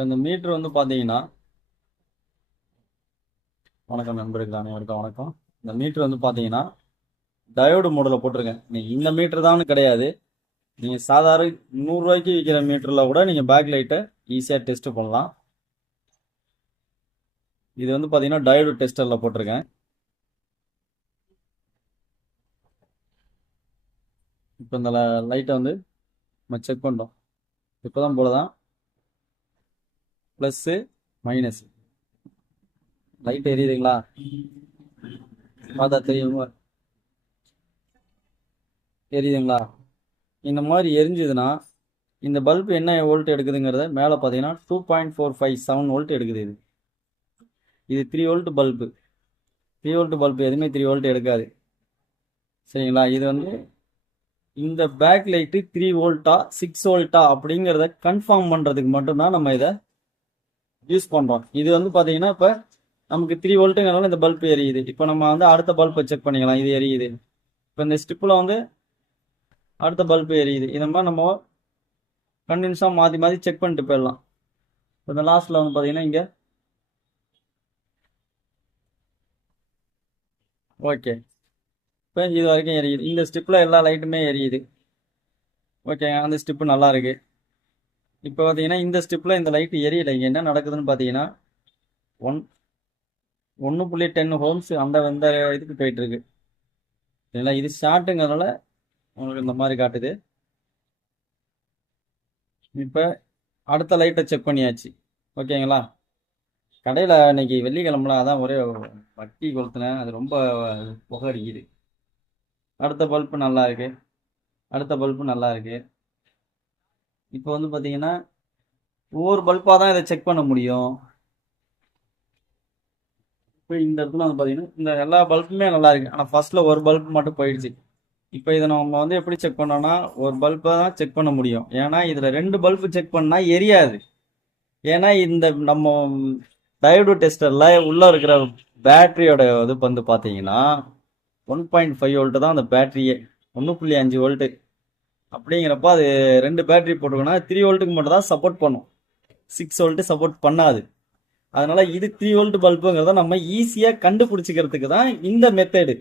இப்போ இந்த மீட்ரு வந்து பார்த்தீங்கன்னா, வணக்கம் நண்பருக்கு அனைவருக்கும் வணக்கம். இந்த மீட்ரு வந்து பார்த்தீங்கன்னா டயோடு மோடில் போட்டிருக்கேன். நீங்கள் இந்த மீட்ரு தான் கிடையாது. நீங்கள் சாதாரண 100 ரூபாய்க்கு விற்கிற மீட்டரில் கூட நீங்கள் பேக் லைட்டை ஈஸியாக டெஸ்ட் பண்ணலாம். இது வந்து பார்த்தீங்கன்னா டயோடு டெஸ்டரில் போட்டிருக்கேன். இப்போ இந்த லைட்டை வந்து நம்ம செக் பண்ணுறோம். இப்போ தான் போல தான் ப்ளஸ்ஸு மைனஸ் லைட் எரியுதுங்களா? பார்த்தா தெரியுமா? எரியுதுங்களா? இந்த மாதிரி எரிஞ்சுதுன்னா இந்த பல்பு என்ன வோல்ட் எடுக்குதுங்கிறத மேலே பார்த்தீங்கன்னா 2.457 வோல்ட் எடுக்குது. இது 3 வோல்ட் பல்பு. 3 வோல்ட் பல்பு எதுவுமே 3 வோல்ட் எடுக்காது. சரிங்களா? இது வந்து இந்த பேக் லைட்டு 3 வோல்ட்டா 6 வோல்ட்டா அப்படிங்கிறத கன்ஃபார்ம் பண்ணுறதுக்கு மட்டும்தான் நம்ம இதை யூஸ் பண்ணுறோம். இது வந்து பார்த்தீங்கன்னா இப்போ நமக்கு 3 வோல்ட்டுங்கிறனால இந்த பல்பு எரியுது. இப்போ நம்ம வந்து அடுத்த பல்பை செக் பண்ணிக்கலாம். இது எரியுது. இப்போ இந்த ஸ்டிப்பில் வந்து அடுத்த பல்பு எரியுது. இந்த மாதிரி நம்ம கண்டினியூஸாக மாற்றி மாற்றி செக் பண்ணிட்டு போயிடலாம். இப்போ இந்த லாஸ்ட்டில் வந்து பார்த்தீங்கன்னா இங்கே ஓகே. இப்போ இது வரைக்கும் எரியுது. இந்த ஸ்டிப்பில் எல்லா லைட்டுமே எரியுது. ஓகேங்க, அந்த ஸ்டிப்பு நல்லா இருக்கு. இப்போ பார்த்தீங்கன்னா இந்த ஸ்டிப்பில் இந்த லைட்டு எரியலை. இங்கே என்ன நடக்குதுன்னு பார்த்தீங்கன்னா 1.10 ஹோம்ஸ் அந்த இதுக்கு போயிட்டு இருக்கு. சரிங்களா? இது ஷார்ட்டுங்கிறதுனால உங்களுக்கு இந்த மாதிரி காட்டுது. இப்போ அடுத்த லைட்டை செக் பண்ணியாச்சு. ஓகேங்களா? கடையில் இன்னைக்கு வெள்ளிக்கிழமெலாம் அதான் ஒரே வட்டி கொளுத்துனேன். அது ரொம்ப புகை அடிக்குது. அடுத்த பல்பு நல்லா இருக்கு. அடுத்த பல்பு நல்லா இருக்கு. இப்போ வந்து பார்த்தீங்கன்னா ஒவ்வொரு பல்பாக தான் இதை செக் பண்ண முடியும். இப்போ இந்த இடத்துல வந்து பார்த்தீங்கன்னா இந்த எல்லா பல்புமே நல்லா இருக்கு. ஆனால் ஃபர்ஸ்ட்ல ஒரு பல்பு மட்டும் போயிடுச்சு. இப்போ இதை நம்ம வந்து எப்படி செக் பண்ணோம்னா ஒரு பல்பை தான் செக் பண்ண முடியும். ஏன்னா இதில் 2 பல்பு செக் பண்ணால் எரியாது. ஏன்னா இந்த நம்ம டயோடு டெஸ்டரில் உள்ளே இருக்கிற பேட்டரியோட இது வந்து பார்த்தீங்கன்னா 1.5 வோல்ட்டு தான் அந்த பேட்டரியே. 1.5 வோல்ட்டு அப்படிங்கிறப்ப அது 2 பேட்டரி போட்டிருக்கோன்னா 3 வோல்ட்டுக்கு மட்டும் தான் சப்போர்ட் பண்ணும். 6 வோல்ட்டு சப்போர்ட் பண்ணாது. அதனால இது 3 வோல்ட் பல்புங்கிறத நம்ம ஈஸியாக கண்டுபிடிச்சிக்கிறதுக்கு தான் இந்த மெத்தடு.